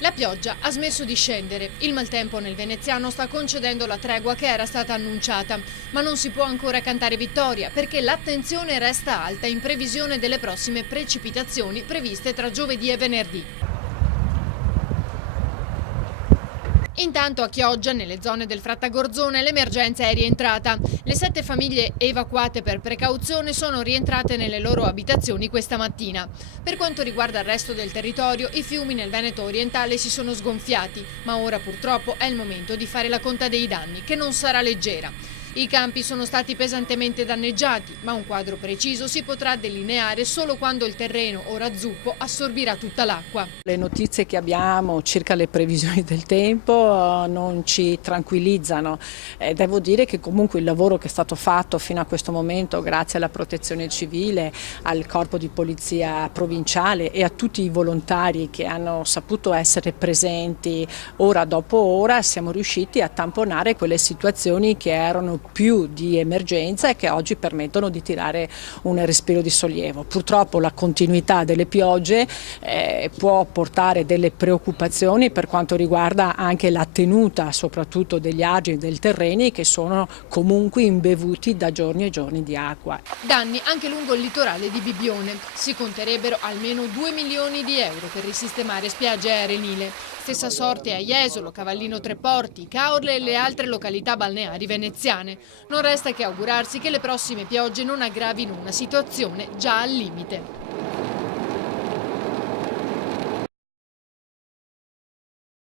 La pioggia ha smesso di scendere. Il maltempo nel veneziano sta concedendo la tregua che era stata annunciata, ma non si può ancora cantare vittoria perché l'attenzione resta alta in previsione delle prossime precipitazioni previste tra giovedì e venerdì. Intanto a Chioggia, nelle zone del Frattagorzone, l'emergenza è rientrata. Le 7 famiglie evacuate per precauzione sono rientrate nelle loro abitazioni questa mattina. Per quanto riguarda il resto del territorio, i fiumi nel Veneto orientale si sono sgonfiati, ma ora purtroppo è il momento di fare la conta dei danni, che non sarà leggera. I campi sono stati pesantemente danneggiati, ma un quadro preciso si potrà delineare solo quando il terreno, ora zuppo, assorbirà tutta l'acqua. Le notizie che abbiamo circa le previsioni del tempo non ci tranquillizzano. Devo dire che comunque il lavoro che è stato fatto fino a questo momento, grazie alla Protezione Civile, al Corpo di Polizia Provinciale e a tutti i volontari che hanno saputo essere presenti ora dopo ora, siamo riusciti a tamponare quelle situazioni che erano più di emergenza e che oggi permettono di tirare un respiro di sollievo. Purtroppo la continuità delle piogge può portare delle preoccupazioni per quanto riguarda anche la tenuta soprattutto degli argini e dei terreni che sono comunque imbevuti da giorni e giorni di acqua. Danni anche lungo il litorale di Bibbione. Si conterebbero almeno 2 milioni di euro per risistemare spiagge e arenile. Stessa sorte a Jesolo, Cavallino Treporti, Caorle e le altre località balneari veneziane. Non resta che augurarsi che le prossime piogge non aggravino una situazione già al limite.